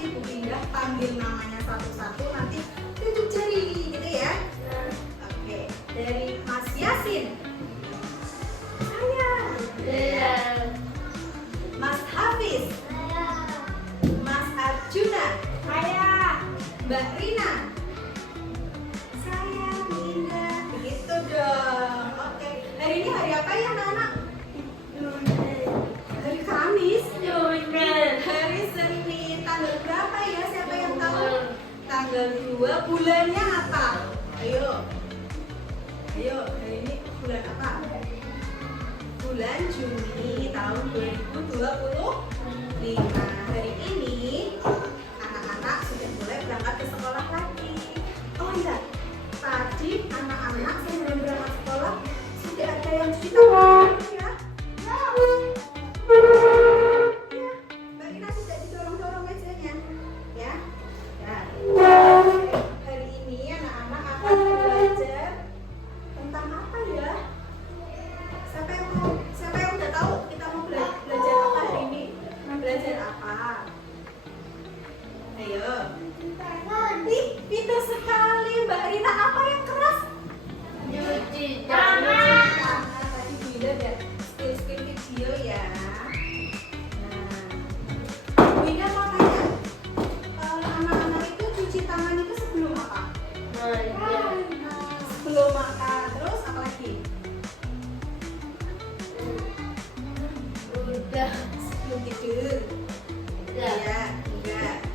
nanti Bu Indah panggil namanya satu-satu, nanti tunjuk jari gitu ya. Oke, dari Mas Yasin. Saya. Mas Hafiz. Mas Arjuna. Saya. Mbak Rina. Saya, Bu Indah. Begitu dong. Oke, hari ini hari apa ya anak-anak? Hari Kamis. Hari Senin. Tanggal berapa ya? Siapa yang tahu? Tanggal 2. Bulannya apa? Ayo. Ayo, hari ini bulan apa? Bulan Juni tahun 2025. Hari ini anak-anak sudah mulai berangkat ke sekolah lagi. Oh iya, tadi anak-anak sebelum berangkat sekolah sudah ada yang cuci tangan ya? Mbak Rina tidak didorong-dorong mejanya ya. Nah, hari ini anak-anak akan belajar tentang apa ya? Siapa yang udah tahu kita mau belajar apa hari ini? Belajar apa? Ayo. Ih, pintar sekali Mbak Rina. Apa yang keras? Cuci Tangan. tangan. Tadi Bu Indah ada skill-skill video ya. Nah, Bu Indah mau tanya, anak-anak itu cuci tangan itu sebelum apa? Sebelum makan. Terus apa lagi? Udah. Sebelum tidur. Udah. Ya, enggak.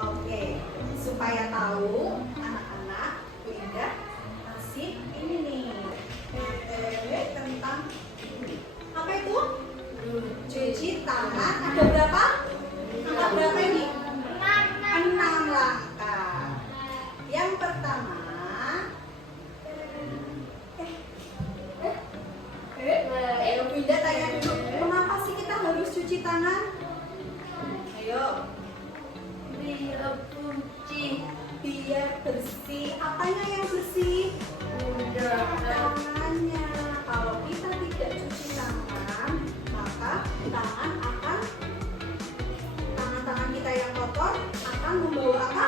Oke, supaya tahu anak-anak, Bu Indah kasih ini nih materi tentang apa itu? Cuci tangan. Ada berapa? Angka berapa ini? 6 langkah. Yang pertama, ayo Bu Indah tanya dulu, kenapa sih kita harus cuci tangan? Ayo. Biar putih. Biar bersih. Apanya yang bersih? Udah. Tangannya. Kalau kita tidak cuci tangan, maka tangan kita yang kotor akan membawa apa?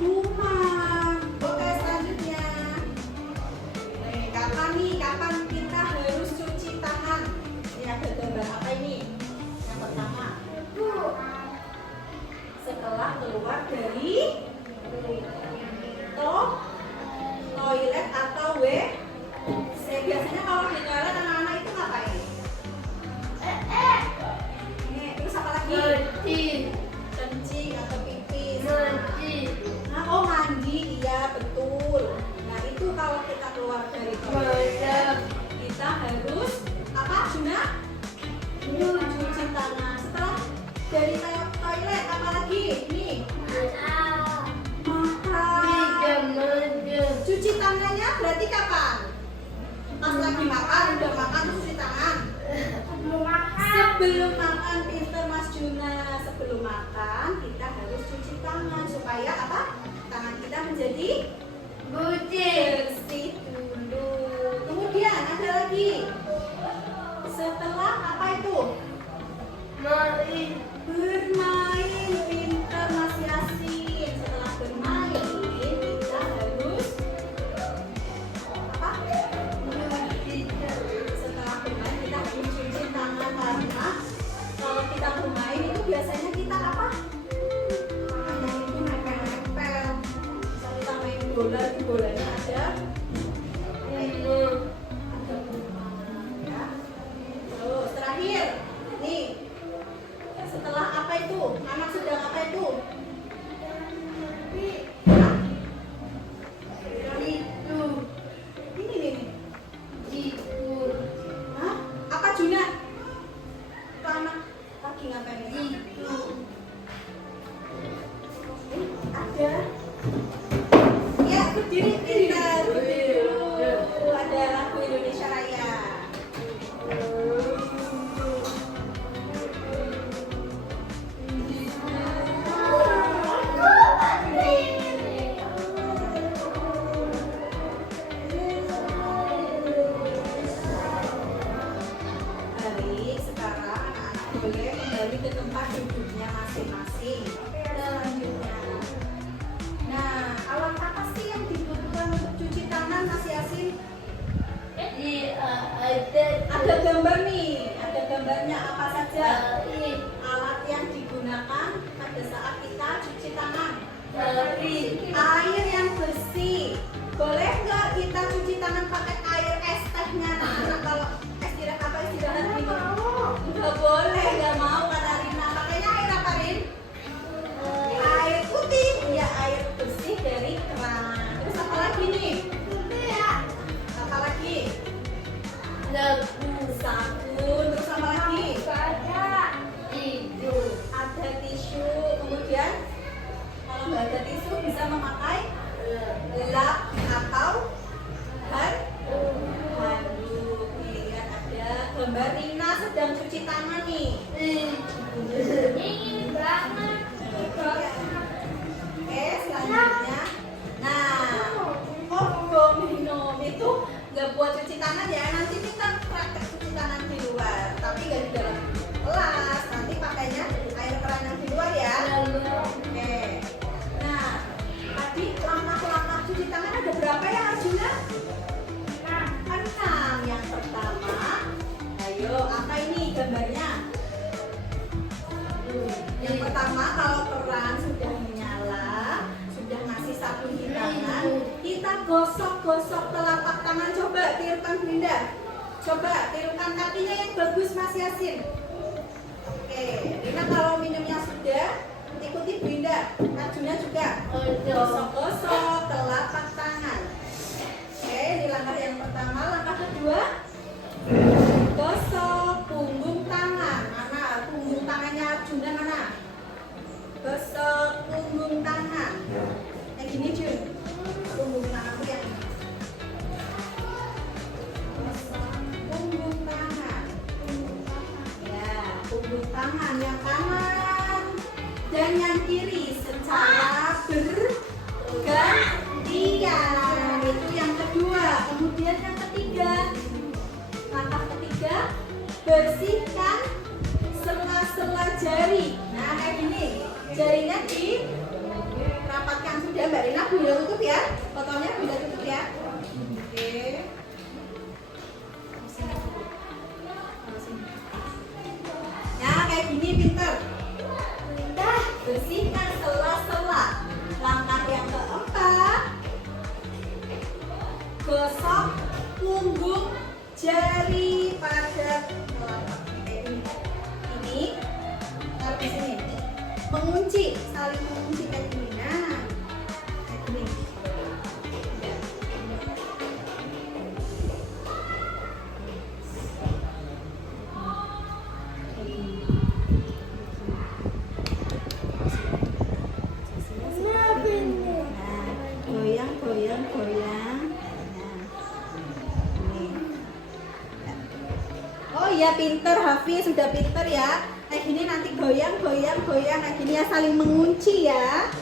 Kuman. Oke, selanjutnya. Kapan kita harus cuci tangan? Ini ada gambar apa ini? Yang pertama, setelah keluar dari toilet atau WC. Biasanya kalau di toilet anak-anak itu ngapain? Terus apa lagi? Kencing atau pipis. Nah, oh mandi, iya betul. Nah itu kalau kita keluar dari toilet, kita harus apa, Juna? Cuci tangan. Setelah dari toilet, apa lagi? Nih, makan. Cuci tangannya berarti kapan? Pas lagi makan, udah makan terus cuci tangan. Sebelum makan, pinter Mas Juna. Sebelum makan kita harus cuci tangan supaya apa? Tangan kita menjadi bersih dulu. Kemudian ada lagi. Setelah apa itu? Bermain. Pinter Mas Yasin. Setelah bermain kita harus apa? Setelah bermain kita harus cuci tangan, karena kalau kita bermain itu biasanya kita apa? Tangannya itu nempel-nempel. Misal kita main bola, di bolanya ada ya. Terus terakhir nih, setelah apa itu? Anak sedang apa itu? Hah? Ini nih. Hah? Apa Juna? Itu anak lagi ngapain ini? Ada. Ya, berdiri, pintar. Berdiri dulu. Ada lagu Indonesia Raya. Baik, sekarang anak-anak boleh kembali ke tempat duduknya masing-masing. Oke, selanjutnya. Nah, alat apa sih yang dibutuhkan untuk cuci tangan, Mas Yasin? Ada gambar nih, ada gambarnya apa saja? Alat yang digunakan pada saat kita cuci tangan. Air yang bersih. Boleh nggak kita cuci tangan pakai air es tehnya? Nah, kalau istirahat minum. Nggak boleh, nggak mau kata Rina. Pakainya air apa, Rin? Air putih. Ya, air bersih dari keran. Terus apa lagi nih? Apa lagi? Sabun. Terus apa lagi? Ada tisu. Kemudian kalau nggak ada tisu bisa memakai lap atau handuk. Lihat ada gambar Rina sedang cuci tangan nih. Oke, selanjutnya. Nah, minum itu nggak buat cuci tangan ya. Nanti kita praktek cuci tangan di luar, tapi nggak di dalam kelas. Nanti pakainya air keran yang di luar ya. Oke. Nah, tadi langkah-langkah cuci tangan ada berapa ya, Arjuna? 6. Yang pertama, ayo apa ini gambarnya? Yang pertama, kalau keran sudah menyala, sudah ngasih sabun di tangan, kita gosok-gosok telapak tangan. Coba tirukan Bunda. Coba tirukan kakinya yang bagus, Mas Yasin. Oke, Rina kalau minumnya sudah, ikuti Bunda. Arjuna juga. Gosok-gosok telapak tangan. Oke, ini langkah yang pertama. Langkah kedua, gosok punggung tangan. Mana punggung tangannya Arjuna mana? Gosok punggung tangan. Yang gini Jun. Punggung tanganku yang ini. Gosok punggung tangan. Ya, punggung tangan yang kanan dan yang kiri secara bergantian. Itu yang kedua. Kemudian yang ketiga, langkah ketiga, bersihkan sela-sela jari. Nah, kayak gini. Jarinya dirapatkan sudah, Mbak Rina. Bunda tutup ya. Fotonya Bunda tutup ya. Oke. Nah, kayak gini pinter. Udah, bersihkan sela-sela. Langkah yang keempat, gosok punggung jari pada telapak. Ini taruh di sini. Mengunci, saling mengunci kayak gini. Nah, kayak gini. Ya. Goyang. Oh iya, pinter Hafiz, sudah pinter ya. Kayak gini nanti goyang kayak gini ya, saling mengunci ya.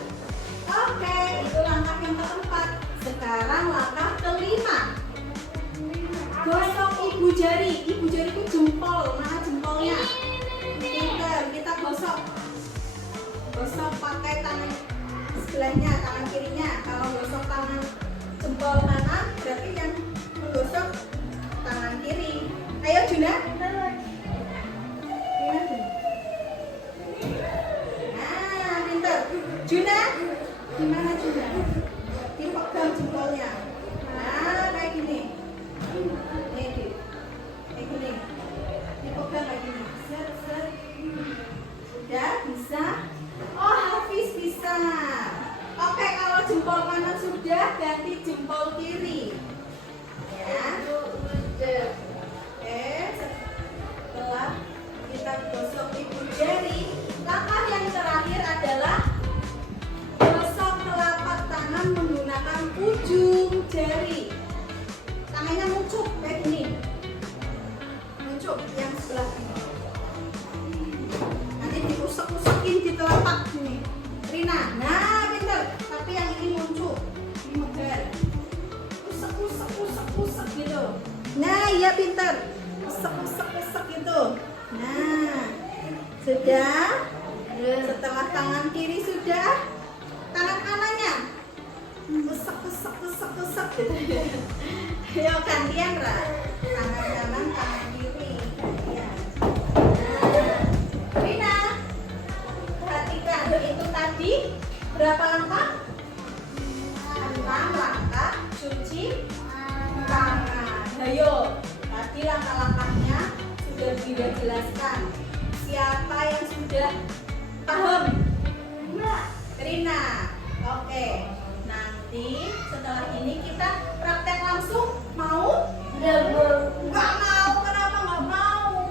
Oke, itu langkah yang keempat. Sekarang langkah kelima. Gosok ibu jari. Ibu jari itu jempol, mana jempolnya? Pinter, kita gosok. Gosok pakai tangan sebelahnya, tangan kirinya. Kalau gosok tangan jempol kanan, berarti yang menggosok tangan kiri. Ayo Juna. Nah, pinter. Juna, gimana Juna? Dipegang jempolnya. Nah, kayak gini. Nih, kayak gini. Dipegang kayak gini. Set. Sudah bisa. Oh, Hafiz bisa. Oke, kalau jempol kanan sudah, ganti jempol kiri. Ya. Oke, setelah kita gosok ibu jari, langkah yang terakhir adalah gosok telapak tangan menggunakan ujung jari. Tangannya muncul kayak gini. Muncul yang sebelah ini. Nanti diusek-usekin di telapak sini. Rina, nah pinter. Tapi yang ini muncul. Ini megar. Usek gitu. Nah, iya pinter. Usek gitu. Nah, Sudah? Setelah tangan kiri sudah, tangan kanannya kesek gitu. Yuk gantian Ra. Tangan kanan, tangan kiri. Gantian. Rina, perhatikan itu tadi berapa langkah? 6 langkah cuci tangan. Ayo, tadi langkah-langkahnya sudah dijelaskan. Siapa yang sudah paham? Rina. Oke. Nanti setelah ini kita praktek langsung. Mau? Nggak mau. Kenapa nggak mau?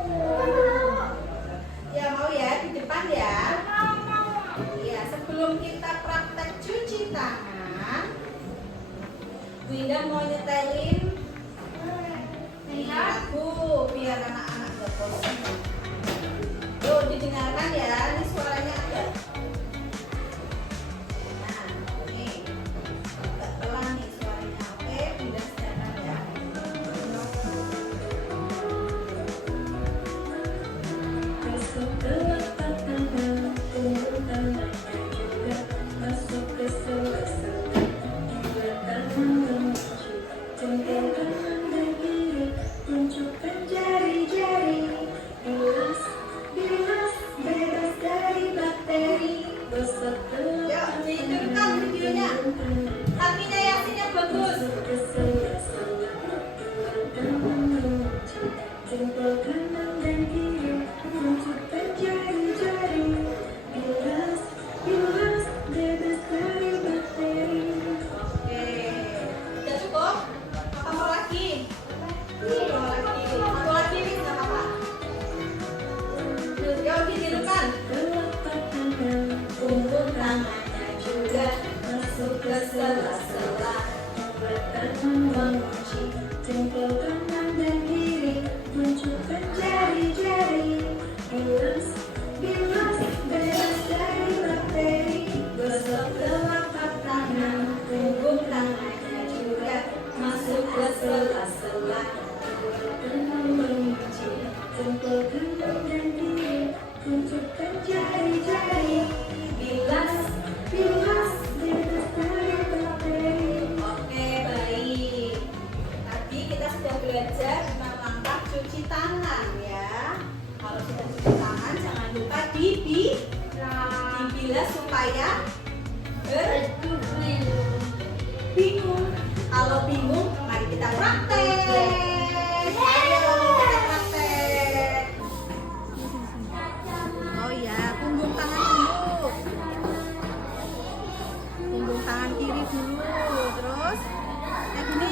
Ya mau ya di depan ya. Ya sebelum kita praktek cuci tangan, Bu Indah mau nyetelin lagu biar anak-anak gak bosan. Yuk didengarkan ya, ini suaranya ada. Nah, nih agak pelan nih suaranya. Oke, Bunda setelkan ya. Yuk, dihidupkan videonya. Kakinya Yasin yang bagus. Oke, udah cukup? Apa mau lagi? Mau lagi. Satu lagi nih, nggak apa-apa. Yuk, dihidupkan. Punggung tangannya juga masuk ke sela-sela, mengunci jempol kanan dan kiri, tunjukkan jari-jari, bilas bebas dari bakteri, gosok telapak tangan, punggung tangannya juga masuk ke sela-sela, mengunci jempol kanan dan kiri, tunjukkan jari-jari, bilas bebas dari bakteri. Oke, baik. Tadi kita sudah belajar 6 langkah cuci tangan ya. Kalau sudah cuci tangan jangan lupa dibilas supaya bingung. Kalau bingung, mari kita praktek. Ayo kita praktek. Oh ya, punggung tangan dulu. Punggung tangan kiri dulu. Terus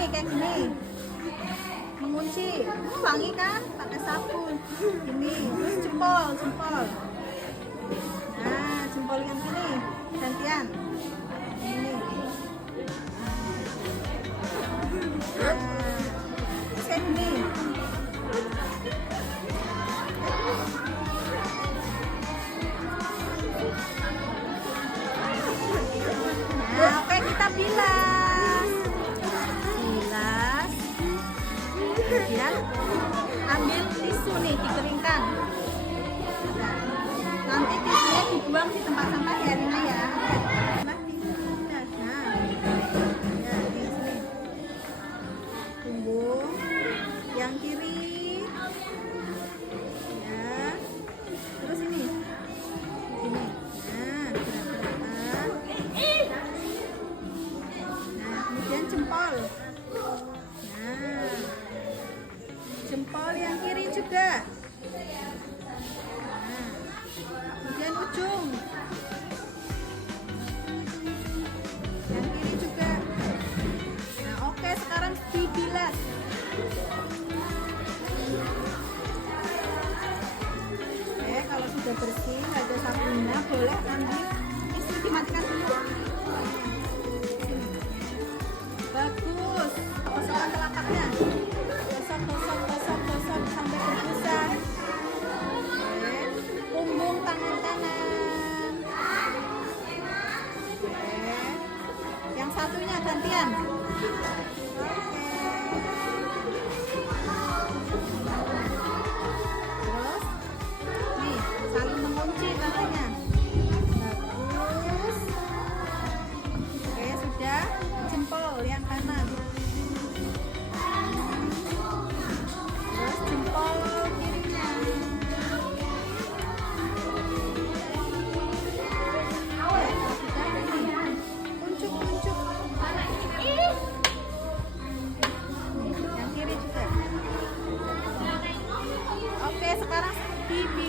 kayak gini. Mengunci. Wangi kan? Pakai sabun. Ini. Terus jempol. Nah, jempol yang sini. Gantian. Ini. Nah, terus kayak gini. Nah, oke kita bilas. Kemudian ambil tisu nih, dikeringkan. Nah, nanti tisunya dibuang di tempat sampah ya Rina ya. Nah, ya di sini. Punggung yang kiri. Ya. Terus ini. Ini. Nah, gerak-gerakan. Nah, kemudian jempol. Nah, jempol yang kiri juga. Nah, kemudian ujung yang kiri juga. Nah, oke, sekarang dibilas. Oke, kalau sudah bersih, nggak ada sabunnya, boleh ambil tisu, dimatikan dulu. Bagus. Gosokkan telapaknya. Gosok sampai berbusa. Oke. Punggung tangan kanan. Oke. Yang satunya gantian. Oke. Terus nih saling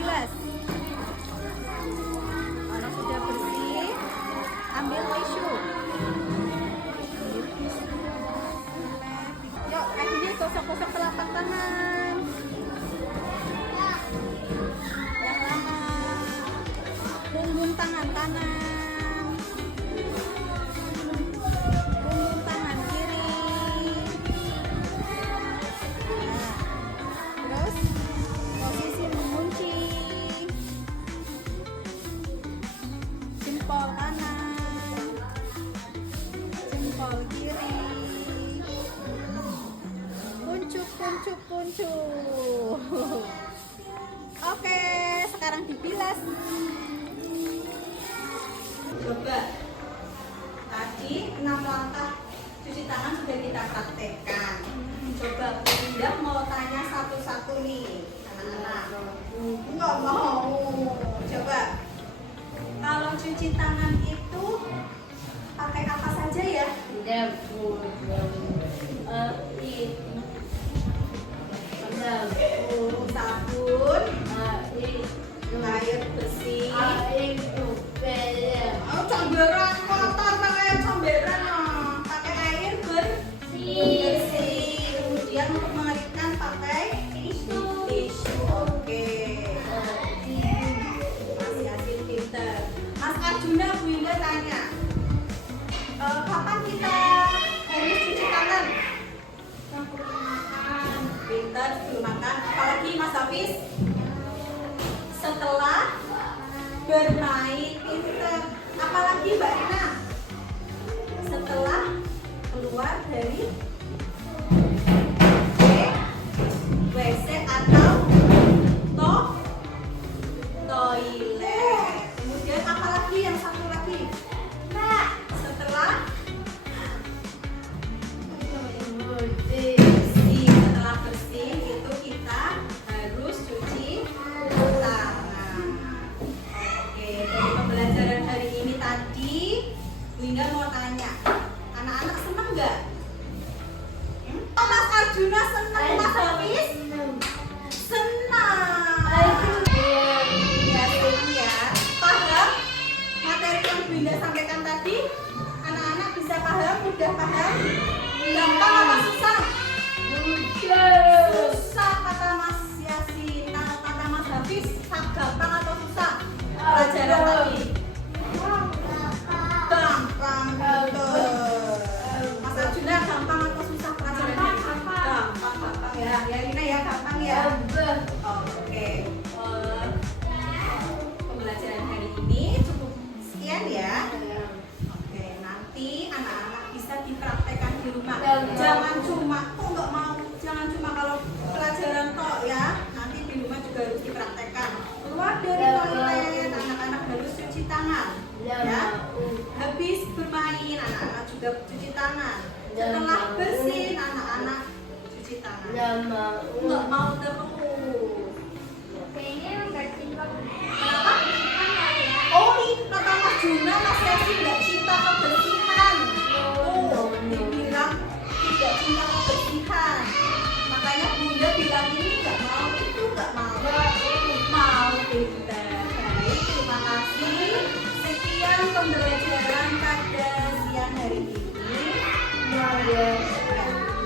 dibilas. Kalau sudah bersih, ambil tisu. Yuk, kakinya gosok-gosok telapak tangan. Yang lama. Punggung tangan kanan. Punggung tangan kiri. Nah, terus posisi mengunci. Jempol kanan. Jempol kiri. Kuncup, kuncup, kuncup. Oke, sekarang dibilas. Coba. Tadi 6 langkah cuci tangan sudah kita praktekkan. Coba Bunda mau tanya satu-satu nih, anak-anak. Nggak mau. Coba. Kalau cuci tangan itu pakai apa saja ya? Dapur, air, Sabun, air bersih. Oh, comberan kotor pakai comberan. Pakai air bersih. Kemudian untuk mengeringkan pakai tisu. Oke. Masih hasil pinter. Mas Arjuna, Bu Indah tanya, kapan kita harus cuci tangan? Pinter, sebelum makan. Apalagi Mas Hafiz? Setelah bermain. Pinter. Apalagi Mbak Rina? Setelah keluar dari WC atau toilet. Kemudian apalagi yang satu lagi? Setelah bersih itu kita harus cuci tangan. Oke, dari pembelajaran hari ini tadi Bu Indah mau tanya, anak-anak seneng nggak? Oh, Mas Arjuna seneng, Mas Hafiz? Senang. Ya, ya. Paham materi yang Bu Indah sampaikan tadi? Anak-anak bisa paham? Mudah paham? Gampang apa susah? Susah kata Mas Yasin. Kata Mas Hafiz, gampang atau susah? Pelajaran tadi gampang betul. Mas Arjuna, gampang atau susah pelajaran tadi? Gampang ya. Ya Rina ya, gampang ya. Oke. Pembelajaran hari ini cukup sekian ya. Oke, nanti anak-anak bisa dipraktekkan di rumah. Jangan cuma jangan cuma kalau pelajaran tok ya. Nanti di rumah juga harus dipraktekkan. Keluar dari toilet, anak-anak harus cuci tangan. Ya. Habis bermain, anak-anak juga cuci tangan. Setelah bersih, anak-anak cuci tangan. Nggak mau terus. Kenapa? Oh, ini kata Mas Juna, Mas Yasin nggak cinta kebersihan. Oh, dibilang tidak cinta kebersihan. Makanya Bunda bilang ini nggak mau, itu nggak mau. Mau kita. Baik, terima kasih. Sekian pembelajaran pada siang hari ini.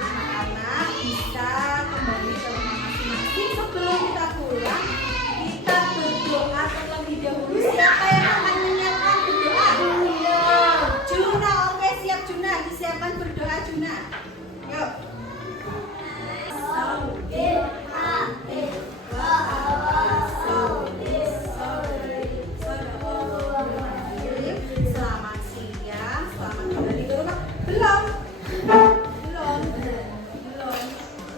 Anak-anak bisa kembali ke rumah masing-masing. Sebelum kita pulang, kita berdoa terlebih dahulu. Siapa yang akan menyiapkan berdoa? Juna, oke siap Juna. Disiapkan berdoa Juna. Yuk. Selamat siang, selamat kembali ke rumah. Belum.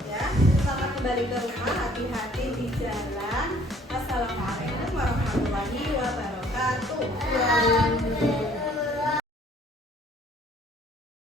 Ya, selamat kembali ke rumah. Hati-hati di jalan. Assalamualaikum warahmatullahi wabarakatuh.